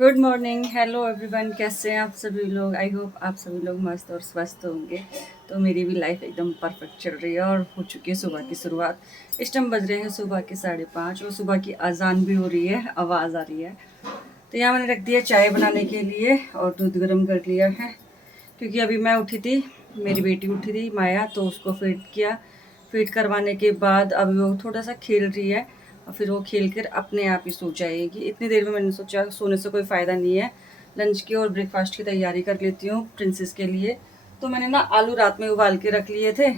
Good morning, hello everyone. कैसे हैं आप सभी लोग? आई होप आप सभी लोग मस्त और स्वस्थ होंगे। तो मेरी भी लाइफ एकदम परफेक्ट चल रही है और हो चुकी है सुबह की शुरुआत। इस टाइम बज रहे हैं सुबह के 5:30 और सुबह की अजान भी हो रही है, आवाज़ आ रही है। तो यहाँ मैंने रख दिया चाय बनाने के लिए और दूध गर्म कर लिया है, क्योंकि अभी मैं उठी थी, मेरी बेटी उठी थी माया, तो उसको फीड किया। फीड करवाने के बाद अभी वो थोड़ा सा खेल रही है और फिर वो खेल कर अपने आप ही सो जाएगी। इतनी देर में मैंने सोचा सोने से कोई फ़ायदा नहीं है, लंच की और ब्रेकफास्ट की तैयारी कर लेती हूँ प्रिंसेस के लिए। तो मैंने ना आलू रात में उबाल के रख लिए थे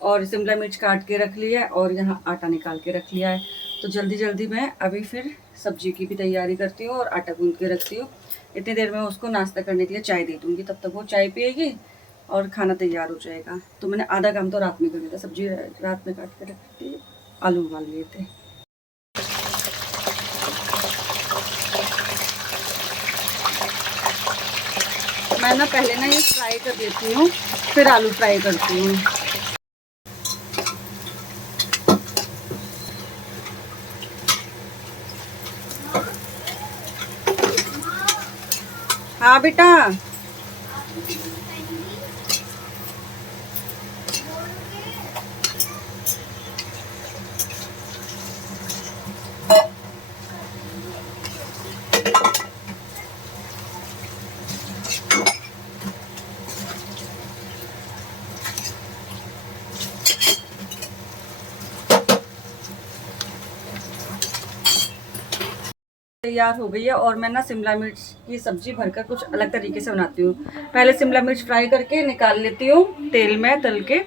और शिमला मिर्च काट के रख लिया है और यहाँ आटा निकाल के रख लिया है। तो जल्दी जल्दी मैं अभी फिर सब्जी की भी तैयारी करती हूँ और आटा गूंद के रखती हूँ। इतनी देर में उसको नाश्ता करने के लिए चाय दे दूँगी, तब तक वो चाय पिएगी और खाना तैयार हो जाएगा। तो मैंने आधा काम तो रात में कर लिया था, सब्जी रात में काट के रखती, आलू उबाल लिए थे। मैं ना पहले ना ये फ्राई कर लेती हूँ, फिर आलू फ्राई करती हूँ। हाँ बेटा, तैयार हो गई है। और मैं ना शिमला मिर्च की सब्जी भरकर कुछ अलग तरीके से बनाती हूँ। पहले शिमला मिर्च फ्राई करके निकाल लेती हूँ तेल में तल के,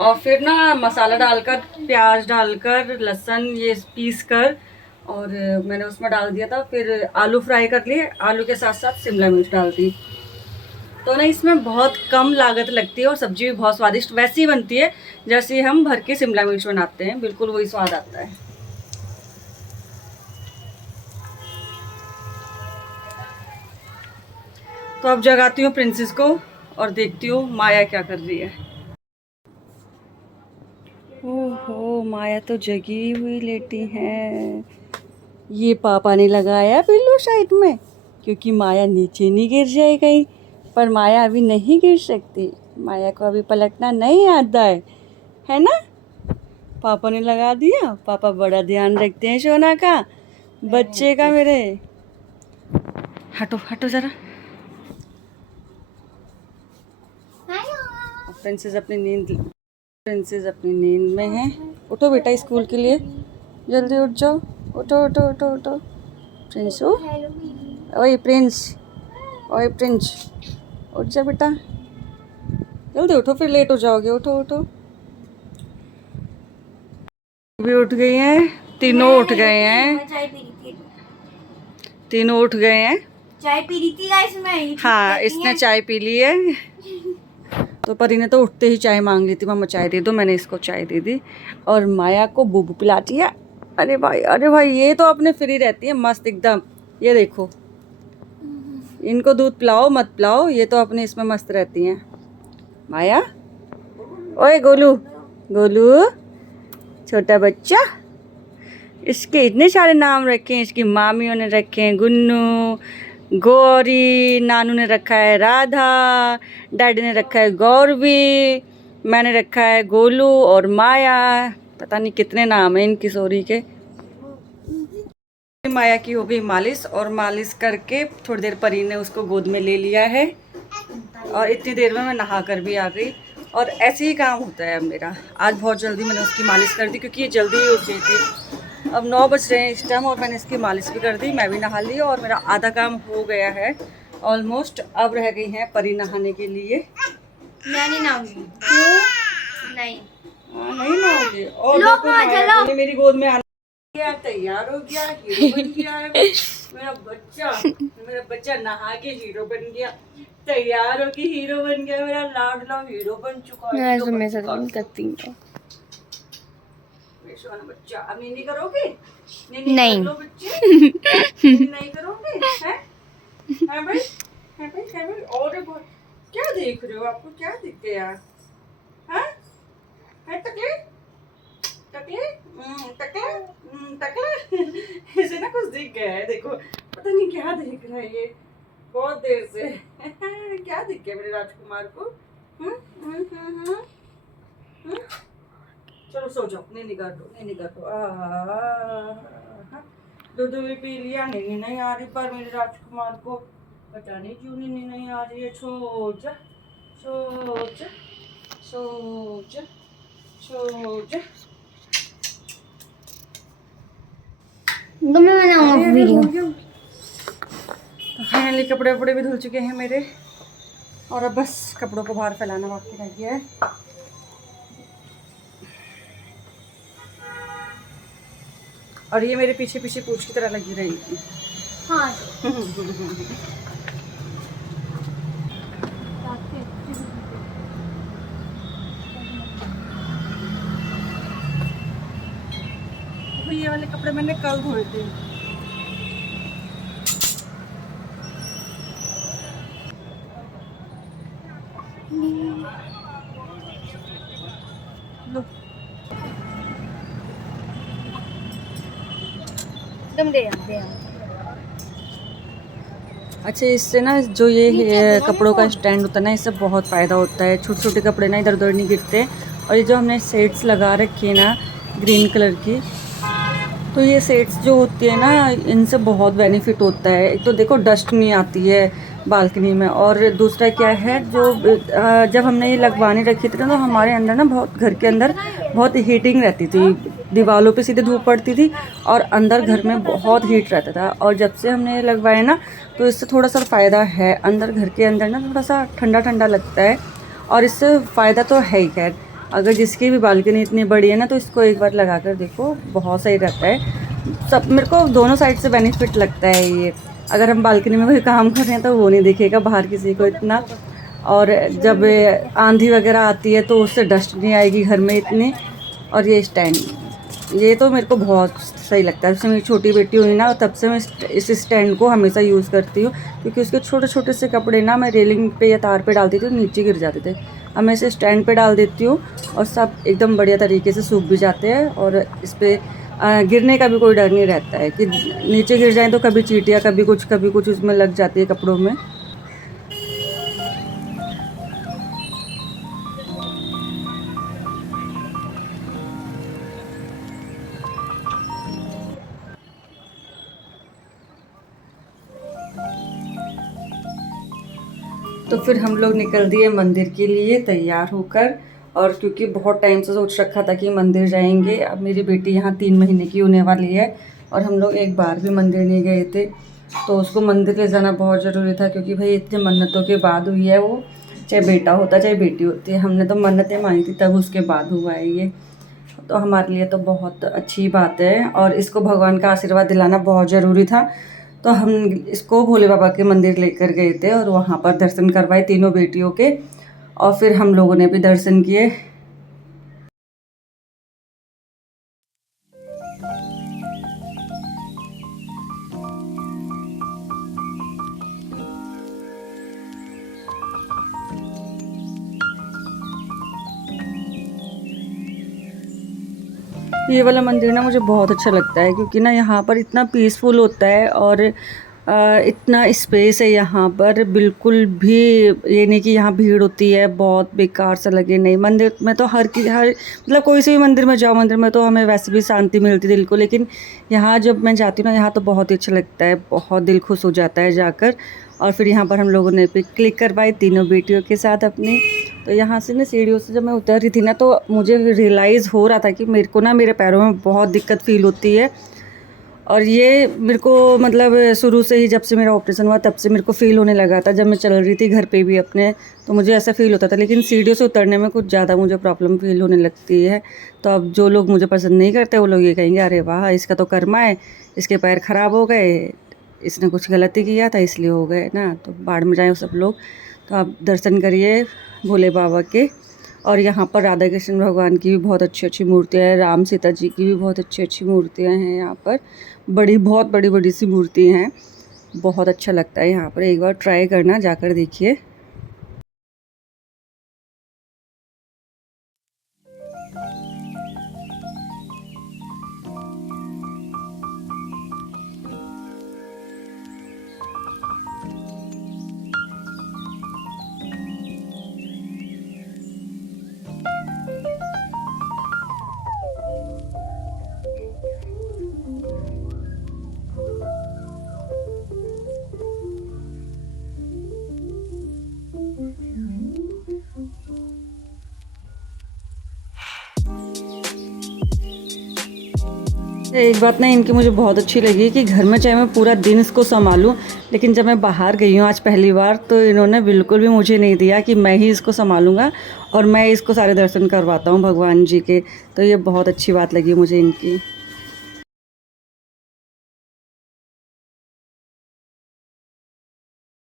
और फिर ना मसाला डालकर, प्याज डालकर, लहसुन ये पीस कर और मैंने उसमें डाल दिया था। फिर आलू फ्राई कर लिए, आलू के साथ साथ शिमला मिर्च डाल दी। तो ना इसमें बहुत कम लागत लगती है और सब्जी भी बहुत स्वादिष्ट वैसी ही बनती है जैसे हम भर के शिमला मिर्च बनाते हैं, बिल्कुल वही स्वाद आता है। तो अब जगाती हूँ प्रिंसेस को और देखती हूँ माया क्या कर रही है। ओहो, माया तो जगी हुई लेटी है। ये पापा ने लगाया पिल्लू साइड में, क्योंकि माया नीचे नहीं गिर जाए कहीं। पर माया अभी नहीं गिर सकती, माया को अभी पलटना नहीं आता है ना? पापा ने लगा दिया। पापा बड़ा ध्यान रखते हैं सोना का, बच्चे का मेरे। हटो हटो जरा। प्रिंसेस अपनी नींद में है। उठो बेटा स्कूल के लिए, जल्दी उठ जाओ। उठो उठो उठो उठो प्रिंस। ओए प्रिंस, ओए प्रिंस, उठ जा बेटा, जल्दी उठो, फिर लेट हो जाओगे। उठो उठो। भी उठ गई हैं, तीनों उठ गए हैं, तीनों उठ गए हैं। चाय पी रही थी गाइस मैं। हाँ, इसने चाय पी ली है। तो परी ने तो उठते ही चाय मांग ली थी, मम्मा चाय दे दो, मैंने इसको चाय दे दी और माया को बूबू पिलाती है। अरे भाई अरे भाई, ये तो अपने फ्री रहती है मस्त एकदम। ये देखो, इनको दूध पिलाओ मत पिलाओ, ये तो अपने इसमें मस्त रहती हैं। माया, ओए गोलू, गोलू छोटा बच्चा, इसके इतने सारे नाम रखे हैं। इसकी मामियों ने रखे हैं गुन्नू, गौरी, नानू ने रखा है राधा, डैडी ने रखा है गौरवी, मैंने रखा है गोलू और माया। पता नहीं कितने नाम हैं इन किशोरी के। माया की हो गई मालिश, और मालिश करके थोड़ी देर परी ने उसको गोद में ले लिया है और इतनी देर में मैं नहा कर भी आ गई। और ऐसे ही काम होता है अब मेरा। आज बहुत जल्दी मैंने उसकी मालिश कर दी, क्योंकि ये जल्दी ही उठ गई थी। अब 9 बज रहे हैं इस टाइम और मैंने इसकी मालिश भी कर दी, मैं भी नहा ली और मेरा आधा काम हो गया है ऑलमोस्ट। अब रह गई हैं परी नहाने के लिए। मैं नहीं नहाऊंगी। क्यों नहीं, नहीं नहाओगे? और देखो माया को मेरी गोद में आना तैयार हो गया, हीरो बन गया है मेरा बच्चा। मेरा बच्चा नहा के हीरो बन गया, तैयार हो के हीरो बन गया, मेरा लाडला हीरो बन चुका है। मैं तुम्हें सच करती हूँ। बच्चा अब नीनी करोगे? नहीं। कर लो बच्चे। नहीं करोगे? हैं? हैं भाई? हैं भाई? हैं भाई? और क्या देख रहे हो? आपको क्या दिख गया? हैं? है तकलीफ? टकले टकला टकला इसे ना कुछ दिख गया है, देखो पता नहीं क्या देख रहा है ये बहुत देर से क्या दिख गया मेरे राजकुमार को। हम्म? चलो सो जाओ, नहीं काटो दूध भी पी लिया, नहीं आ रही पर मेरे राजकुमार को पता नहीं क्यों नहीं आ रही है। सोच सोच सोच सोच तो मैं बनाऊंगा वीडियो। तो फाइनली कपड़े वपड़े भी धुल चुके हैं मेरे, और अब बस कपड़ों को बाहर फैलाना बाकी रह गया है। और ये मेरे पीछे पीछे पूंछ की तरह लगी रहेगी। हाँ तो ये वाले कपड़े मैंने कल धोए थे। लो तुम दे अच्छा, इससे ना जो ये कपड़ों का स्टैंड होता है ना, इससे बहुत फ़ायदा होता है। छोटे छोटे कपड़े ना इधर उधर नहीं गिरते। और ये जो हमने सेट्स लगा रखी है ना ग्रीन कलर की, तो ये सेट्स जो होती है ना, इनसे बहुत बेनिफिट होता है। एक तो देखो डस्ट नहीं आती है बालकनी में, और दूसरा क्या है, जो जब हमने ये लगवाने रखी थी ना, तो हमारे अंदर ना बहुत, घर के अंदर बहुत हीटिंग रहती थी। दीवारों पे सीधे धूप पड़ती थी और अंदर घर में बहुत हीट रहता था। और जब से हमने ये लगवाए ना, तो इससे थोड़ा सा फ़ायदा है। अंदर घर के अंदर ना थोड़ा सा ठंडा ठंडा लगता है, और इससे फ़ायदा तो है ही। खैर, अगर जिसकी भी बालकनी इतनी बड़ी है ना, तो इसको एक बार लगा कर देखो, बहुत सही रहता है। सब मेरे को दोनों साइड से बेनिफिट लगता है ये। अगर हम बालकनी में कोई काम कर रहे हैं तो वो नहीं दिखेगा बाहर किसी को इतना, और जब आंधी वगैरह आती है तो उससे डस्ट नहीं आएगी घर में इतनी। और ये स्टैंड, ये तो मेरे को बहुत सही लगता है। जब से मेरी छोटी बेटी हुई ना, तब से मैं इस स्टैंड को हमेशा यूज़ करती हूँ, क्योंकि उसके छोटे छोटे से कपड़े ना मैं रेलिंग पे या तार पे डालती थी तो नीचे गिर जाते थे। अब मैं इसे स्टैंड पे डाल देती हूँ और सब एकदम बढ़िया तरीके से सूख भी जाते हैं, और इस पर गिरने का भी कोई डर नहीं रहता है कि नीचे गिर जाए तो कभी चींटियाँ कभी कुछ उसमें लग जाती है कपड़ों में। तो फिर हम लोग निकल दिए मंदिर के लिए तैयार होकर। और क्योंकि बहुत टाइम से सोच रखा था कि मंदिर जाएंगे, अब मेरी बेटी यहाँ 3 महीने की होने वाली है और हम लोग एक बार भी मंदिर नहीं गए थे, तो उसको मंदिर ले जाना बहुत ज़रूरी था। क्योंकि भाई इतने मन्नतों के बाद हुई है वो, चाहे बेटा होता चाहे बेटी होती है, हमने तो मन्नतें मांगी थी तब उसके बाद हुआ है ये। तो हमारे लिए तो बहुत अच्छी बात है, और इसको भगवान का आशीर्वाद दिलाना बहुत ज़रूरी था। तो हम इसको भोले बाबा के मंदिर लेकर गए थे और वहाँ पर दर्शन करवाए तीनों बेटियों के, और फिर हम लोगों ने भी दर्शन किए। ये वाला मंदिर ना मुझे बहुत अच्छा लगता है, क्योंकि ना यहाँ पर इतना पीसफुल होता है, और इतना स्पेस है यहाँ पर। बिल्कुल भी ये नहीं कि यहाँ भीड़ होती है, बहुत बेकार सा लगे, नहीं। मंदिर में तो हर मतलब कोई से भी मंदिर में जाओ, मंदिर में तो हमें वैसे भी शांति मिलती दिल को, लेकिन यहाँ जब मैं जाती हूँ ना, यहाँ तो बहुत ही अच्छा लगता है, बहुत दिल खुश हो जाता है जाकर। और फिर यहाँ पर हम लोगों ने पिक क्लिक करवाई तीनों बेटियों के साथ अपनी। तो यहाँ से ना सीढ़ियों से जब मैं उतर रही थी ना, तो मुझे रियलाइज़ हो रहा था कि मेरे को ना मेरे पैरों में बहुत दिक्कत फ़ील होती है। और ये मेरे को मतलब शुरू से ही, जब से मेरा ऑपरेशन हुआ तब से मेरे को फ़ील होने लगा था। जब मैं चल रही थी घर पे भी अपने, तो मुझे ऐसा फ़ील होता था, लेकिन सीढ़ियों से उतरने में कुछ ज़्यादा मुझे प्रॉब्लम फ़ील होने लगती है। तो अब जो लोग मुझे पसंद नहीं करते, वो लोग ये कहेंगे, अरे वाह, इसका तो कर्मा है, इसके पैर ख़राब हो गए, इसने कुछ गलती किया था इसलिए हो गए ना। तो बाढ़ में जाए सब लोग। तो आप दर्शन करिए भोले बाबा के। और यहाँ पर राधा कृष्ण भगवान की भी बहुत अच्छी अच्छी मूर्तियाँ हैं, राम सीता जी की भी बहुत अच्छी अच्छी मूर्तियाँ हैं यहाँ पर। बहुत बड़ी बड़ी सी मूर्ति हैं, बहुत अच्छा लगता है यहाँ पर। एक बार ट्राई करना, जाकर देखिए। एक बात ना इनकी मुझे बहुत अच्छी लगी कि घर में चाहे मैं पूरा दिन इसको संभालूं, लेकिन जब मैं बाहर गई हूँ आज पहली बार तो इन्होंने बिल्कुल भी मुझे नहीं दिया कि मैं ही इसको संभालूंगा और मैं इसको सारे दर्शन करवाता हूँ भगवान जी के। तो ये बहुत अच्छी बात लगी मुझे इनकी।